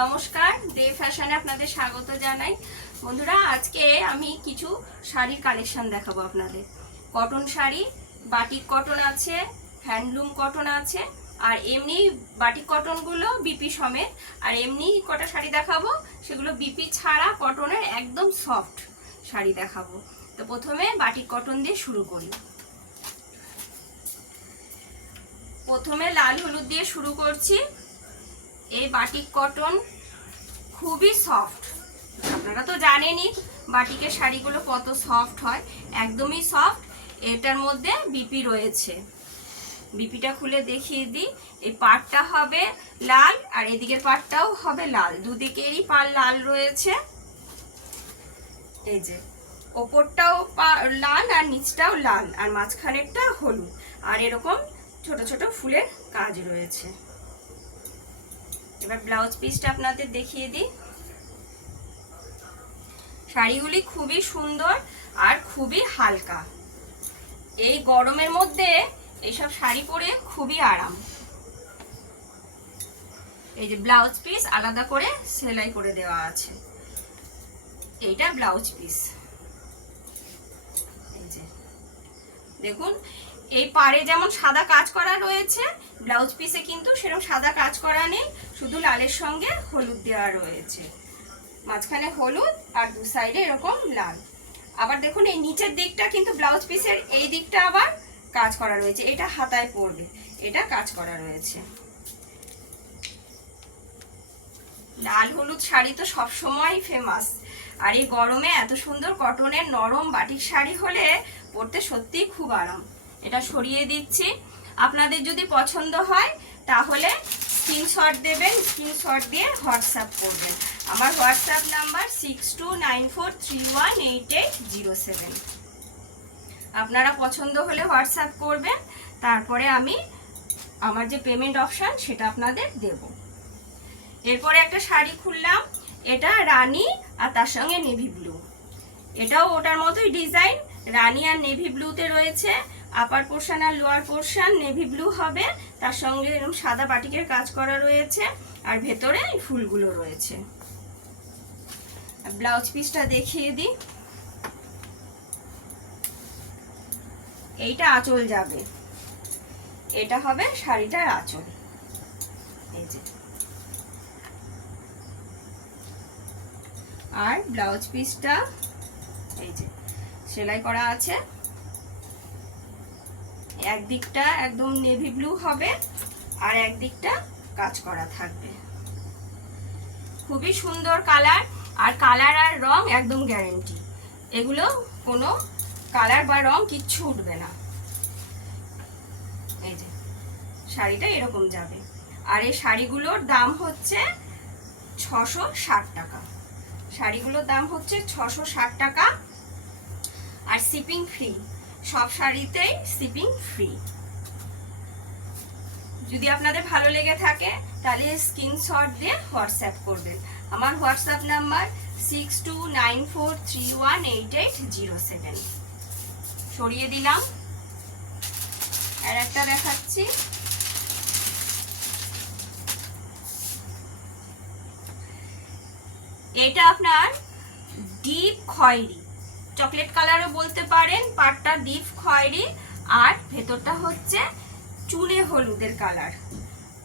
নমস্কার, দে ফ্যাশনে আপনাদের স্বাগত জানাই। বন্ধুরা, আজকে আমি কিছু শাড়ির কালেকশন দেখাবো আপনাদের। কটন শাড়ি, বাটিক কটন আছে, হ্যান্ডলুম কটন আছে, আর এমনি বাটিক কটনগুলো বিপি সমেত। আর এমনি কটা শাড়ি দেখাবো, সেগুলো বিপি ছাড়া কটনের একদম সফট শাড়ি দেখাবো। তো প্রথমে বাটিক কটন দিয়ে শুরু করি। প্রথমে লাল হলুদ দিয়ে শুরু করছি। এই বাটিক কটন খুবই সফট। আপনারা তো জানেনই বাটিকের শাড়িগুলো কত সফট হয়, একদমই সফট। এটার মধ্যে বিপি রয়েছে। বিপিটা খুলে দেখিয়ে দিই। এই পাড়টা হবে লাল আর এদিকের পাড়টাও হবে লাল, দুদিকেরই পাড় লাল রয়েছে। এই যে ওপরটাও লাল আর নিচটাও লাল, আর মাঝখানেরটা হলুদ, আর এরকম ছোট ছোট ফুলের কাজ রয়েছে। এবার ব্লাউজ পিসটা আপনাদের দেখিয়ে দিই। শাড়িগুলি খুবই সুন্দর আর খুবই হালকা। এই গরমের মধ্যে এইসব শাড়ি পরে খুবই আরাম। এই যে ব্লাউজ পিস আলাদা করে সেলাই করে দেওয়া আছে। এইটা ব্লাউজ পিস। এই যে দেখুন, এই পাড়ে যেমন সাদা কাজ করা রয়েছে, ব্লাউজ পিসে কিন্তু সেরকম সাদা কাজ করা নেই, শুধু লালের সঙ্গে হলুদ দেওয়া রয়েছে। মাঝখানে হলুদ আর দু সাইডে এরকম লাল। আবার দেখুন, এই নিচের দিকটা কিন্তু ব্লাউজ পিসের এই দিকটা আবার কাজ করা রয়েছে। এটা হাতায় পড়বে, এটা কাজ করা রয়েছে। লাল হলুদ শাড়ি তো সবসময় ফেমাস, আর এই গরমে এত সুন্দর কটনের নরম বাটিক শাড়ি হলে পরতে সত্যিই খুব আরাম। এটা সরিয়ে দিচ্ছি। আপনাদের যদি পছন্দ হয় তাহলে স্ক্রিনশট দেবেন, স্ক্রিনশট দিয়ে হোয়াটসঅ্যাপ করবেন। আমার হোয়াটসঅ্যাপ নাম্বার 6294318807। আপনারা পছন্দ হলে হোয়াটসঅ্যাপ করবেন, তারপরে আমি আমার যে পেমেন্ট অপশান সেটা আপনাদের দেব। এরপরে একটা শাড়ি খুললাম। এটা রানী আর তার সঙ্গে নেভি ব্লু। এটাও ওটার মতোই ডিজাইন, রানী আর নেভি ব্লুতে রয়েছে। আপার পোর্শন আর লোয়ার পোর্শন নেভি ব্লু হবে, তার সঙ্গে এরকম সাদা বাটিকের কাজ করা রয়েছে, আর ভেতরে ফুলগুলো রয়েছে। ব্লাউজ পিসটা দেখিয়ে দিই। এইটা আঁচল যাবে, এটা হবে শাড়িটার আঁচল। এই যে, আর ব্লাউজ পিসটা এই যে সেলাই করা আছে। একদিকটা একদম নেভি ব্লু হবে, আর একদিকটা কাজ করা থাকবে। খুবই সুন্দর কালার, আর কালার আর রং একদম গ্যারেন্টি। এগুলো কোনো কালার বা রং কিচ্ছু উঠবে না। এই যে শাড়িটা এরকম যাবে। আর এই শাড়িগুলোর দাম হচ্ছে 660 টাকা। শাড়িগুলোর দাম হচ্ছে 660 টাকা, আর শিপিং ফ্রি। সব শাড়িতেই শিপিং ফ্রি। যদি আপনাদের ভালো লেগে থাকে তাহলে স্ক্রিনশট দিয়ে হোয়াটসঅ্যাপ করবেন। আমার হোয়াটসঅ্যাপ নাম্বার 6294318807। সরিয়ে দিলাম। আর একটা দেখাচ্ছি। এটা আপনার ডিপ খয়েরি, চকলেট কালারও বলতে পারেন। পাড়টা ডিপ খয়েরি, আর ভেতরটা হচ্ছে চুনে হলুদের কালার।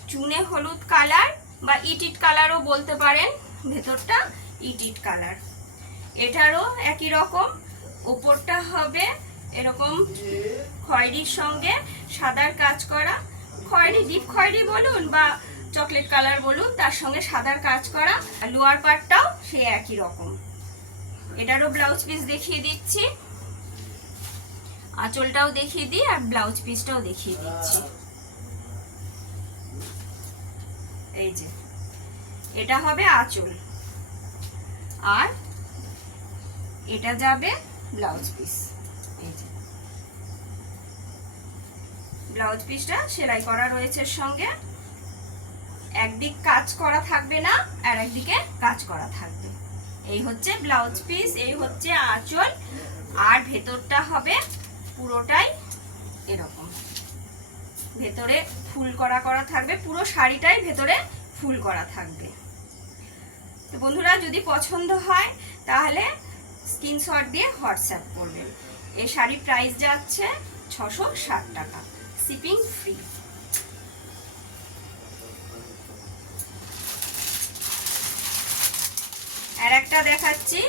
চুনে হলুদ কালার বা ইটিট কালারও বলতে পারেন। ভেতরটা ইটিট কালার। এটারও একই রকম। ওপরটা হবে এরকম খয়েরির সঙ্গে সাদার কাজ করা। খয়েরি, ডিপ খয়েরি বলুন বা চকলেট কালার বলুন, তার সঙ্গে সাদার কাজ করা। লোয়ার পার্টটাও সে একই রকম। এটারও ব্লাউজ পিস দেখিয়ে দিচ্ছি। আঁচলটাও দেখিয়ে দিই, আর ব্লাউজ পিসটাও দেখিয়ে দিচ্ছি। এই যে এটা হবে আঁচল, আর এটা যাবে ব্লাউজ পিস। এই যে ব্লাউজ পিসটা সেলাই করা রয়েছে সঙ্গে। একদিক কাজ করা থাকবে না, আর একদিকে কাজ করা থাকবে। এই হচ্ছে ব্লাউজ পিস, এই হচ্ছে আঁচল, আর ভেতরটা হবে পুরোটাই এরকম। ভেতরে ফুল করা থাকবে, পুরো শাড়িটাই ভেতরে ফুল করা থাকবে। তো বন্ধুরা, যদি পছন্দ হয় তাহলে স্ক্রিনশট দিয়ে হোয়াটসঅ্যাপ করবেন। এই শাড়ির প্রাইস যাচ্ছে 660 টাকা, শিপিং ফ্রি। আর একটা দেখাচ্ছি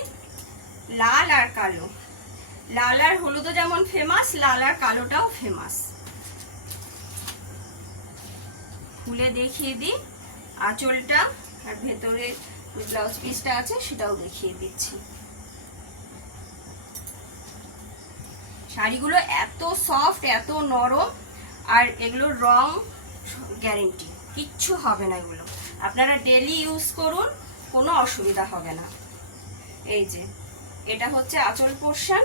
লাল আর কালো। লাল আর হলুদও যেমন ফেমাস, লাল আর কালোটাও ফেমাস। খুলে দেখিয়ে দিই আঁচলটা, আর ভেতরে ব্লাউজ পিসটা আছে সেটাও দেখিয়ে দিচ্ছি। শাড়িগুলো এত সফট, এত নরম, আর এগুলোর রং গ্যারেন্টি, কিচ্ছু হবে না। এগুলো আপনারা ডেলি ইউজ করুন, কোনো অসুবিধা হবে না। এই যে এটা হচ্ছে আঁচল পোরশন,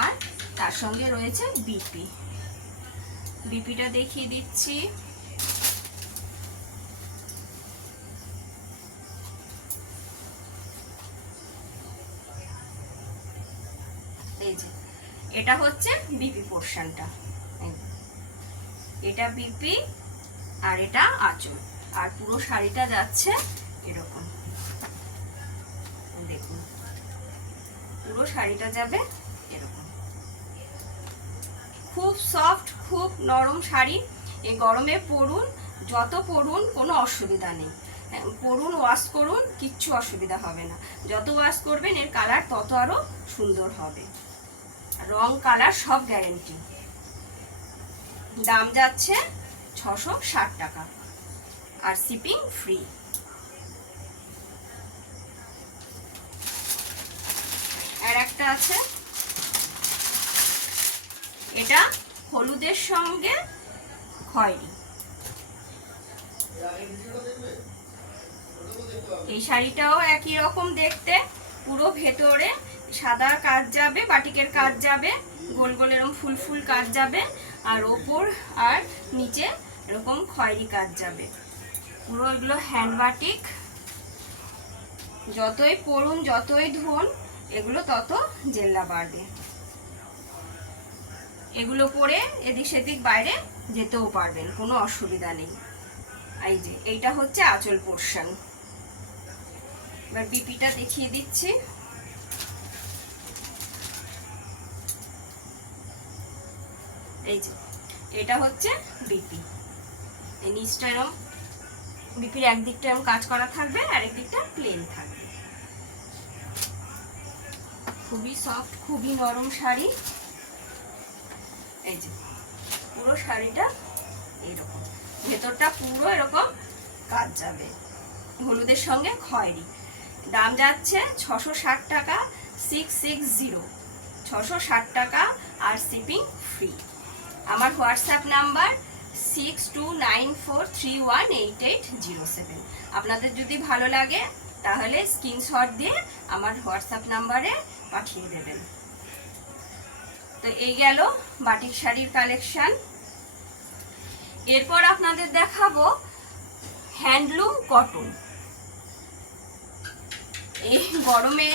আর তার সঙ্গে রয়েছে বিপি। বিপিটা দেখিয়ে দিচ্ছি। এই যে এটা হচ্ছে বিপি পোরশনটা, এটা বিপি আর এটা আঁচল, আর পুরো শাড়িটা যাচ্ছে এরকম। দেখুন পুরো শাড়িটা যাবে এরকম। খুব সফট, খুব নরম শাড়ি। এই গরমে পরুন, যত পরুন কোনো অসুবিধা নেই। পরুন, ওয়াশ করুন, কিচ্ছু অসুবিধা হবে না। যত ওয়াশ করবেন এর কালার তত আরো সুন্দর হবে। রং কালার সব গ্যারেন্টি। দাম যাচ্ছে 660 টাকা, আর শিপিং ফ্রি। আর একটা আছে, এটা হলুদের সঙ্গে খয়েরি। এই শাড়িটাও একই রকম দেখতে, পুরো ভেতরে সাদা কাজ যাবে, বাটিকের কাজ যাবে, গোল গোল এরকম ফুল ফুল কাজ যাবে, আর ওপর আর নিচে এরকম খয়েরি কাজ যাবে। পুরো এগুলো হ্যান্ড বাটিক। যতই পরুন, যতই ধুন, এগুলো তত জেল্লা বাড়বে। এগুলো পরে এদিক সেদিক বাইরে যেতেও পারবেন, কোনো অসুবিধা নেই। এই যে এইটা হচ্ছে আঁচল পোরশন। এবার বিপিটা দেখিয়ে দিচ্ছি। এই যে এটা হচ্ছে বিপি। এই নিচটা এরকম বিপির একদিকটা এরকম কাজ করা থাকবে, আর একদিকটা প্লেন থাকবে। খুবই সফট, খুবই নরম শাড়ি। এই যে পুরো শাড়িটা এইরকম, ভেতরটা পুরো এরকম কাজ যাবে, হলুদের সঙ্গে খয়েরি। দাম যাচ্ছে 660 টাকা, 660, 660 টাকা, আর শিপিং ফ্রি। আমার হোয়াটসঅ্যাপ নাম্বার 6294318807। আপনাদের যদি ভালো লাগে তাহলে স্ক্রিনশট দিয়ে আমার হোয়াটসঅ্যাপ নাম্বারে পাঠিয়ে দেবেন। তো এই গেল বাটিক শাড়ির কালেকশন। এরপর আপনাদের দেখাবো হ্যান্ডলুম কটন। এই গরমে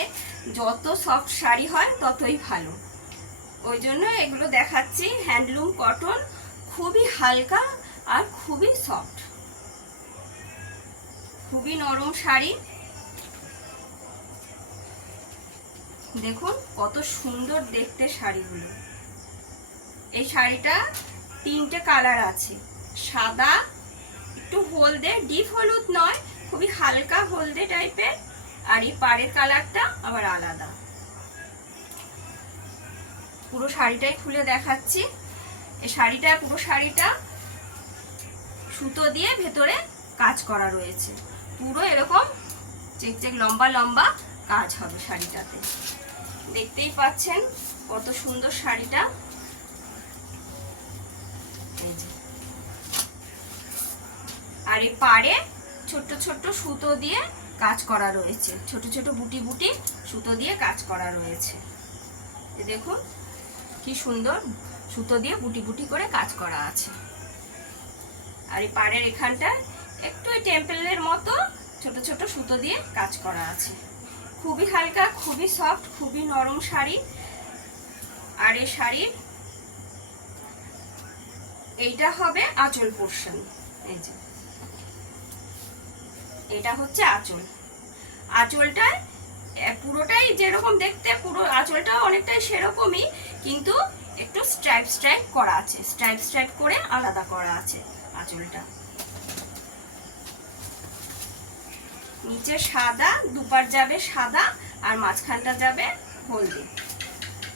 যত সফট শাড়ি হয় ততই ভালো, ওই জন্য এগুলো দেখাচ্ছি। হ্যান্ডলুম কটন, খুবই হালকা আর খুবই সফট, খুবই নরম শাড়ি। দেখুন কত সুন্দর দেখতে শাড়িগুলো। এই শাড়িটা 3টে কালার আছে, সাদা, একটু হলদে, ডিপ হলুদ নয়, খুবই হালকা হলদে টাইপের, আর এই পাড়ের কালারটা আবার আলাদা। পুরো শাড়িটাই খুলে দেখাচ্ছি। এই শাড়িটা, পুরো শাড়িটা সুতো দিয়ে ভেতরে কাজ করা রয়েছে। পুরো এরকম চেক চেক লম্বা লম্বা কাজ হবে শাড়িটাতে। দেখতেই পাচ্ছেন কত সুন্দর শাড়িটা। এই যে, আর এই পাড়ে ছোট্ট ছোট্ট সুতো দিয়ে কাজ করা রয়েছে, ছোট ছোট বুটি বুটি সুতো দিয়ে কাজ করা রয়েছে। দেখুন কি সুন্দর সুতো দিয়ে বুটি বুটি করে কাজ করা আছে। আর এই পাড়ের এখানটা একটু টেম্পলের মতো ছোট ছোট সুতো দিয়ে কাজ করা আছে। খুবই হালকা, খুবই সফট, খুবই নরম শাড়ি। আর এই শাড়ির এইটা হবে আঁচল পোরশন। এই যে এটা হচ্ছে আঁচল। আঁচলটায় পুরোটাই যেরকম দেখতে, পুরো আঁচলটাও অনেকটাই সেরকমই, কিন্তু একটু স্ট্রাইপ স্ট্রাইপ করা আছে, স্ট্রাইপ স্ট্রাইপ করে আলাদা করা আছে আঁচলটা। নিচে সাদা, দুপার যাবে সাদা আর মাঝখানটা যাবে হলদে।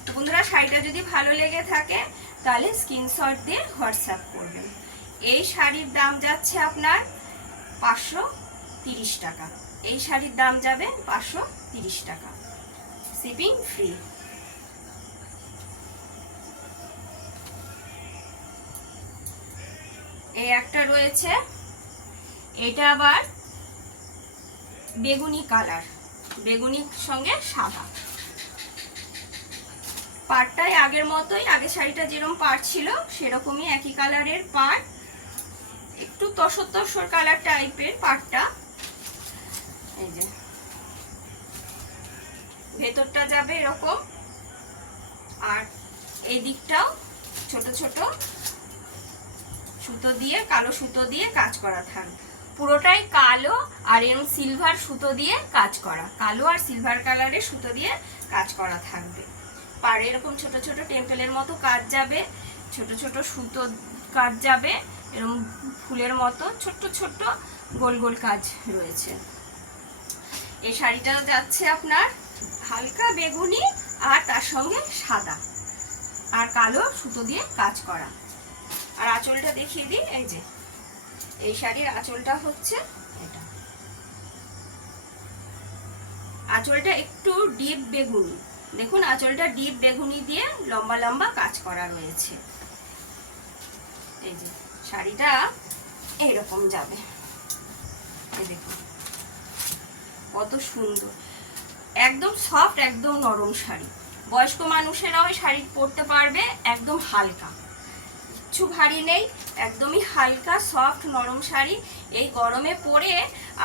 তো বন্ধুরা, শাড়িটা যদি ভালো লেগে থাকে তাহলে স্ক্রিনশট দিয়ে হোয়াটসঅ্যাপ করবেন। এই শাড়ির দাম যাচ্ছে আপনার 530 টাকা। এই শাড়ির দাম যাবে 530 টাকা, শিপিং ফ্রি। এই একটা রয়েছে, এটা আবার বেগুনি কালার, বেগুনির সঙ্গে সাদা। পাড়টাই আগের মতোই, আগের শাড়িটা যেরকম পাড় ছিল সেরকমই একই কালারের পাড়, একটু তসর তসর কালার টাইপের পাড়টা। এই যে ভেতরটা যাবে এরকম, আর এই দিকটাও ছোট ছোট সুতো দিয়ে, কালো সুতো দিয়ে কাজ করা থাকবে। পুরোটাই কালো আর এরকম সিলভার সুতো দিয়ে কাজ করা, কালো আর সিলভার কালারের সুতো দিয়ে কাজ করা থাকবে। পাড়ে এরকম ছোট ছোট টেম্পলের মতো কাজ যাবে, ছোট ছোট সুতো কাজ যাবে, এরকম ফুলের মতো ছোট্ট ছোট্ট গোল গোল কাজ রয়েছে। এই শাড়িটা যাচ্ছে আপনার হালকা বেগুনি আর তার সঙ্গে সাদা আর কালো সুতো দিয়ে কাজ করা। আর আঁচলটা দেখিয়ে দিই, এই যে এই শাড়ির আঁচলটা হচ্ছে এটা। আঁচলটা একটু ডিপ বেগুনি, দেখুন আঁচলটা ডিপ বেগুনি দিয়ে লম্বা লম্বা কাজ করা রয়েছে। এই যে শাড়িটা এইরকম যাবে, এই দেখুন কত সুন্দর, একদম সফট, একদম নরম শাড়ি। বয়স্ক মানুষেরাও শাড়ি পরতে পারবে, একদম হালকা, কিচ্ছু ভারী নেই, একদমই হালকা সফট নরম শাড়ি। এই গরমে পরে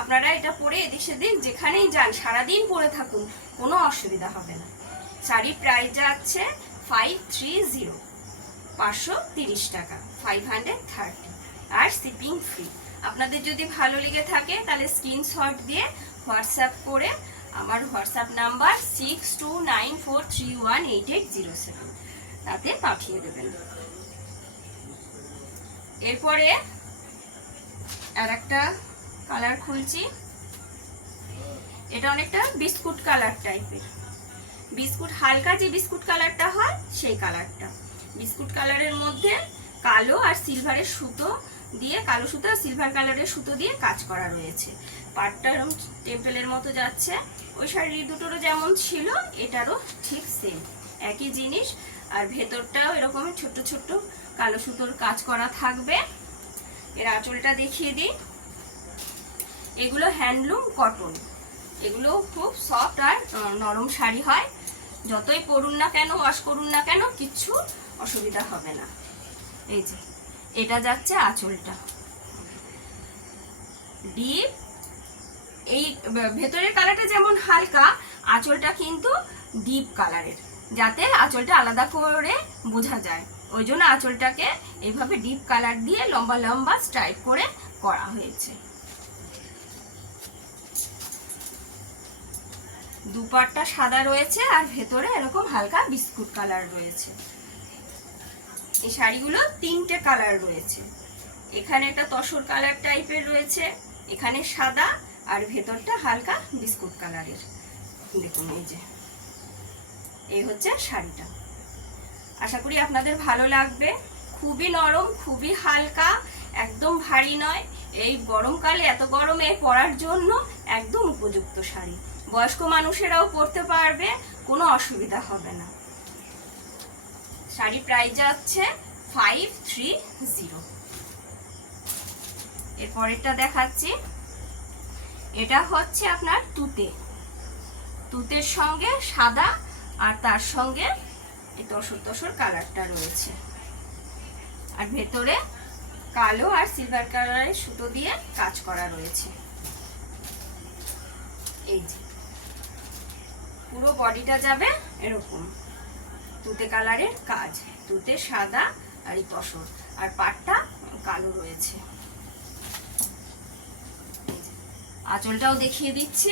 আপনারা এটা পরে এদিক সেদিক যেখানেই যান সারাদিন পরে থাকুন, কোনো অসুবিধা হবে না। শাড়ির প্রাইস যাচ্ছে 530, 530 টাকা, 530, আর শিপিং ফ্রি। আপনাদের যদি ভালো লেগে থাকে তাহলে স্ক্রিনশট দিয়ে হোয়াটসঅ্যাপ করে আমার হোয়াটসঅ্যাপ নাম্বার 6294318807 তাতে পাঠিয়ে দেবেন। এরপরে আর একটা কালার খুলছি, এটা অনেকটা বিস্কুট কালার টাইপের, বিস্কুট হালকা যে বিস্কুট কালারটা হয় সেই কালারটা। বিস্কুট কালারের মধ্যে কালো আর সিলভারের সুতো দিয়ে, কালো সুতো আর সিলভার কালারের সুতো দিয়ে কাজ করা রয়েছে। পাড়টা এরকম টেম্পলের মতো যাচ্ছে, ওই শাড়ি দুটোরও যেমন ছিল এটারও ঠিক সেম একই জিনিস। আর ভেতরটাও এরকম ছোট্ট ছোট্ট কালো সুতোর কাজ করা থাকবে। এর আঁচলটা দেখিয়ে দিই, এগুলো হ্যান্ডলুম কটন, এগুলো খুব সফট আর নরম শাড়ি হয়, যতই পরুন না কেন, ওয়াশ করুন না কেন, কিচ্ছু অসুবিধা হবে না। এই যে এটা যাচ্ছে আঁচলটা ডিপ, এই ভেতরের কালারটা যেমন হালকা, আঁচলটা কিন্তু ডিপ কালারের, যাতে আঁচলটা আলাদা করে বোঝা যায়, ওই জন্য আঁচলটাকে এইভাবে ডিপ কালার দিয়ে লম্বা লম্বা স্ট্রাইপ করে করা হয়েছে। দুপাট্টা সাদা রয়েছে আর ভেতরে এরকম হালকা বিস্কুট কালার রয়েছে। এই শাড়িগুলো 3টে কালার রয়েছে, এখানে একটা তসর কালার টাইপের রয়েছে, এখানে সাদা আর ভেতরটা হালকা বিস্কুট কালারের। দেখুন এই যে এই হচ্ছে শাড়িটা। আশা করি আপনাদের ভালো লাগবে, খুবই নরম, খুবই হালকা, একদম ভারী নয়। এই গরমকালে এত গরমে পরার জন্য একদম উপযুক্ত শাড়ি, বয়স্ক মানুষেরাও পরতে পারবে, কোনো অসুবিধা হবে না। শাড়ি প্রাইস যাচ্ছে 530। এরপরেরটা দেখাচ্ছি, এটা হচ্ছে আপনার তুতে, তুতের সঙ্গে সাদা আর তার সঙ্গে এই তসর তসর কালারটা রয়েছে, আর ভেতরে কালো আর সিলভার কালারের সুতো দিয়ে কাজ করা রয়েছে। এই যে পুরো বডিটা যাবে এরকম তুতে কালারের কাজ, তুতে সাদা আর এই তসর, আর পাটটা কালো রয়েছে। আঁচলটাও দেখিয়ে দিচ্ছি।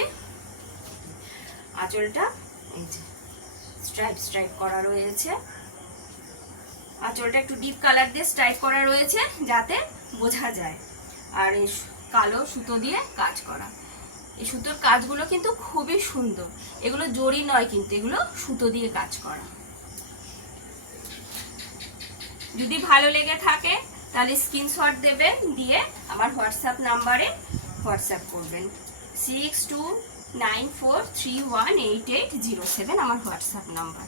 আঁচলটা এই যে স্ট্রাইপ স্ট্রাইপ করা রয়েছে। আঁচলটা একটু ডিপ কালার দিয়ে স্ট্রাইপ করা রয়েছে যাতে বোঝা যায়। আর এই কালো সুতো দিয়ে কাজ করা। এই সুতোর কাজগুলো কিন্তু খুবই সুন্দর। এগুলো জড়ি নয় কিন্তু, এগুলো সুতো দিয়ে কাজ করা। যদি ভালো লেগে থাকে তাহলে স্ক্রিনশট দেবেন, দিয়ে আমার হোয়াটসঅ্যাপ নাম্বারে হোয়াটসঅ্যাপ করবেন। 6294318807 আমার হোয়াটসঅ্যাপ নাম্বার।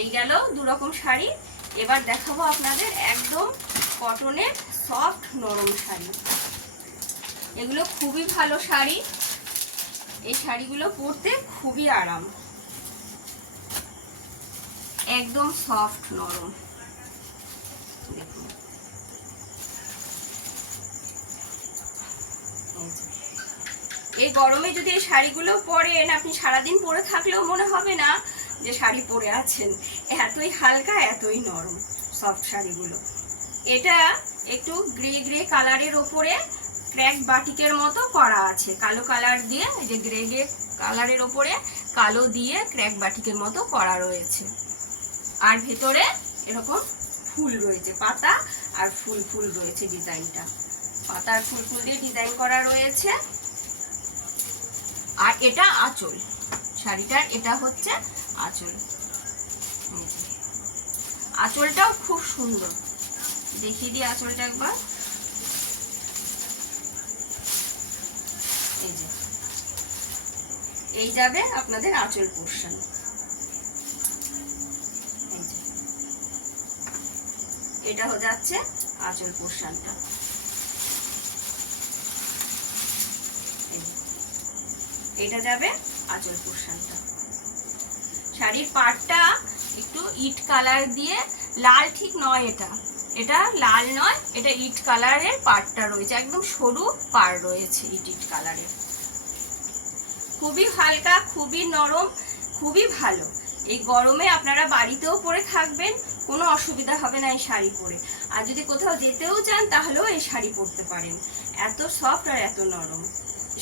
এই গেল দুরকম শাড়ি। এবার দেখাবো আপনাদের একদম কটনের সফট নরম শাড়ি। এগুলো খুবই ভালো শাড়ি। এই শাড়িগুলো পরতে খুবই আরাম, একদম সফট নরম। দেখুন এই গরমে যদি এই শাড়িগুলো পরেন, আপনি সারাদিন পরে থাকলেও মনে হবে না যে শাড়ি পরে আছেন। এতই হালকা, এতই নরম সফট শাড়িগুলো। এটা একটু গ্রে গ্রে কালারের ওপরে ক্র্যাক বাটিকের মতো করা আছে, কালো কালার দিয়ে। এই যে গ্রে গ্রে কালারের ওপরে কালো দিয়ে ক্র্যাক বাটিকের মতো করা রয়েছে। আর ভেতরে এরকম ফুল রয়েছে, পাতা আর ফুল ফুল রয়েছে। ডিজাইনটা পাতা আর ফুল ফুল দিয়ে ডিজাইন করা রয়েছে। আর এটা আঁচল শাড়িটার, এটা হচ্ছে আঁচল। আঁচলটাও খুব সুন্দর, দেখিয়ে দিই আঁচলটা একবার। এই যে এই যাবে আপনাদের আঁচল পোরশন। এটা হয়ে যাচ্ছে আঁচল পোরশনটা। এটা যাবে আঁচল পোরশনটা। শাড়ির পাড়টা একটু ইট কালার দিয়ে, লাল ঠিক নয়, এটা লাল নয়, এটা ইট কালারের পাড়টা রয়েছে। একদম সরু পাড় রয়েছে ইট ইট কালারের। খুবই হালকা, খুবই নরম, খুবই ভালো। এই গরমে আপনারা বাড়িতেও পরে থাকবেন, কোনো অসুবিধা হবে না এই শাড়ি পরে। আর যদি কোথাও যেতেও চান তাহলেও এই শাড়ি পরতে পারেন। এত সফট আর এত নরম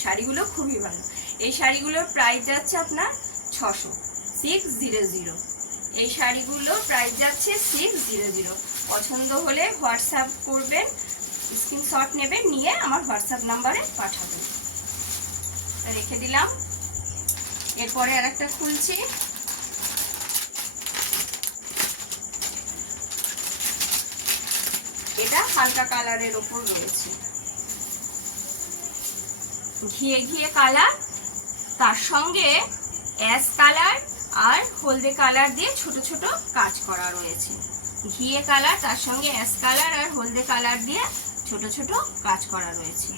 শাড়িগুলো, খুবই ভালো। এই শাড়িগুলোর প্রাইস যাচ্ছে আপনার 600। এই শাড়িগুলোর প্রাইস যাচ্ছে 600। পছন্দ হলে হোয়াটসঅ্যাপ করবেন, স্ক্রিনশট নেবেন, নিয়ে আমার হোয়াটসঅ্যাপ নাম্বারে পাঠাবেন। রেখে দিলাম। এরপরে আরেকটা খুলছি। এটা হালকা কালারের ওপর রয়েছে, ঘিয়ে ঘিয়ে কালার, তার সঙ্গে অ্যাশ কালার আর হলদে কালার দিয়ে ছোট ছোট কাজ করা রয়েছে। ঘিয়ে কালার, তার সঙ্গে অ্যাশ কালার আর হলদে কালার দিয়ে ছোট ছোট কাজ করা রয়েছে।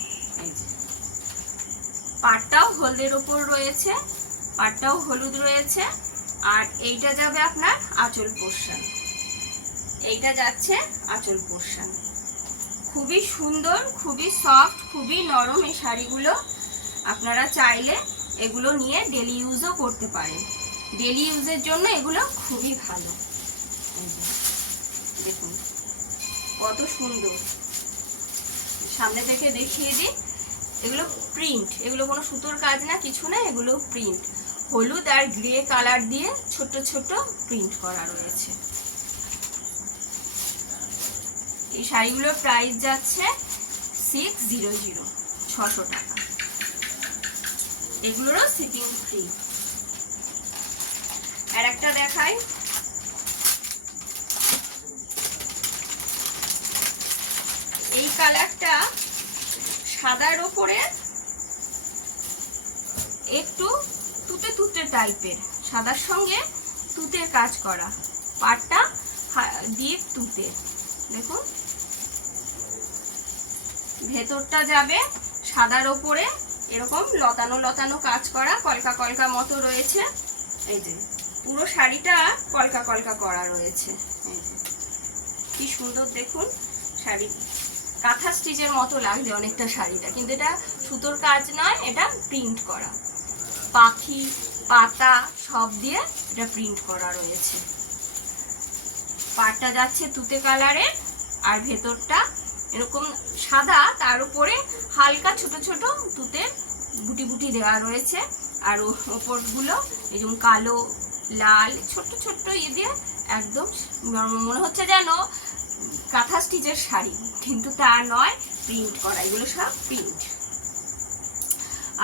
এই যে পাড়টাও হলদের ওপর রয়েছে, পাড়টাও হলুদ রয়েছে। আর এইটা যাবে আপনার আঁচল পোরশন। এইটা যাচ্ছে আঁচল পোরশন। খুবই সুন্দর, খুবই সফট, খুবই নরম এই শাড়িগুলো। আপনারা চাইলে এগুলো নিয়ে ডেলি ইউজও করতে পারেন। ডেলি ইউজের জন্য এগুলো খুবই ভালো। দেখুন কত সুন্দর, সামনে থেকে দেখিয়ে দিই। এগুলো প্রিন্ট, এগুলো কোনো সুতোর কাজ না, কিছু না, এগুলো প্রিন্ট। হলুদ আর গ্রে কালার দিয়ে ছোট ছোট প্রিন্ট করা রয়েছে। এই শাড়িগুলোর প্রাইস যাচ্ছে 600, 600 টাকা। এগুলোরও শিপিং ফ্রি। আর একটা দেখাই, এই কালারটা সাদার ওপরে একটু তুতে তুতে টাইপের, সাদার সঙ্গে তুতের কাজ করা, পাড়টা ডিপ তুতে। দেখুন ভেতরটা যাবে সাদার ওপরে এরকম লতানো লতানো কাজ করা, কলকা কলকা মতো রয়েছে। এই যে পুরো শাড়িটা কলকা কলকা করা রয়েছে। এই যে কি সুন্দর দেখুন শাড়ি, কাঁথা স্টিচের মতো লাগছে অনেকটা শাড়িটা, কিন্তু এটা সুতোর কাজ নয়, এটা প্রিন্ট করা। পাখি, পাতা সব দিয়ে এটা প্রিন্ট করা রয়েছে। পাড়টা যাচ্ছে তুতে কালারের আর ভেতরটা এরকম সাদা, তার উপরে হালকা ছোট ছোট তুতের বুটি বুটি দেওয়া রয়েছে। আর ওপরগুলো এরকম কালো লাল ছোট্ট ছোট্ট দিয়ে একদম মনে হচ্ছে যেন কাঁথা স্টিচের শাড়ি, কিন্তু তা নয়, প্রিন্ট করা, এগুলো সব প্রিন্ট।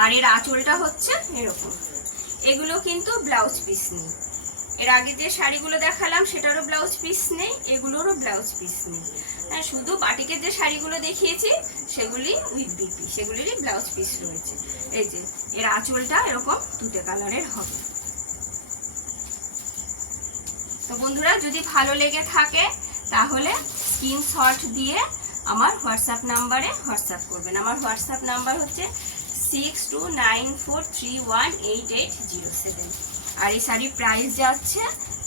আর এর আঁচলটা হচ্ছে এরকম। এগুলো কিন্তু ব্লাউজ পিস নেই। এর আগে যে শাড়িগুলো দেখালাম সেটারও ব্লাউজ পিস নেই, এগুলোরও ব্লাউজ পিস নেই। হ্যাঁ, শুধু বাটিকের যে শাড়িগুলো দেখিয়েছি সেগুলি উইথ বিপি, সেগুলিরই ব্লাউজ পিস রয়েছে। এই যে এর আঁচলটা এরকম তুতে কালারের হবে। তো বন্ধুরা, যদি ভালো লেগে থাকে তাহলে স্ক্রিনশট দিয়ে আমার হোয়াটসঅ্যাপ নাম্বারে হোয়াটসঅ্যাপ করবেন। আমার হোয়াটসঅ্যাপ নাম্বার হচ্ছে 6294318807। আর এই শাড়ির প্রাইস যাচ্ছে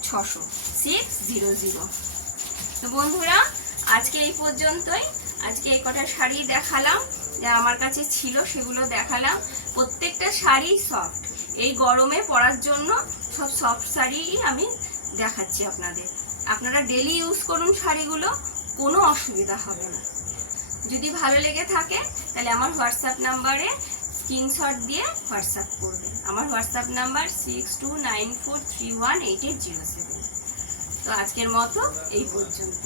600, 600। তো বন্ধুরা, আজকে এই পর্যন্তই। আজকে এই কটা শাড়ি দেখালাম, যা আমার কাছে ছিল সেগুলো দেখালাম। প্রত্যেকটা শাড়ি সফট, এই গরমে পরার জন্য সব সফট শাড়ি আমি দেখাচ্ছি আপনাদের। আপনারা ডেলি ইউজ করুন শাড়িগুলো, কোনো অসুবিধা হবে না। যদি ভালো লেগে থাকে তাহলে আমার হোয়াটসঅ্যাপ নাম্বারে স্ক্রিনশট দিয়ে হোয়াটসঅ্যাপ করবেন। আমার হোয়াটসঅ্যাপ নাম্বার 6294318807। তো আজকের মতো এই পর্যন্ত।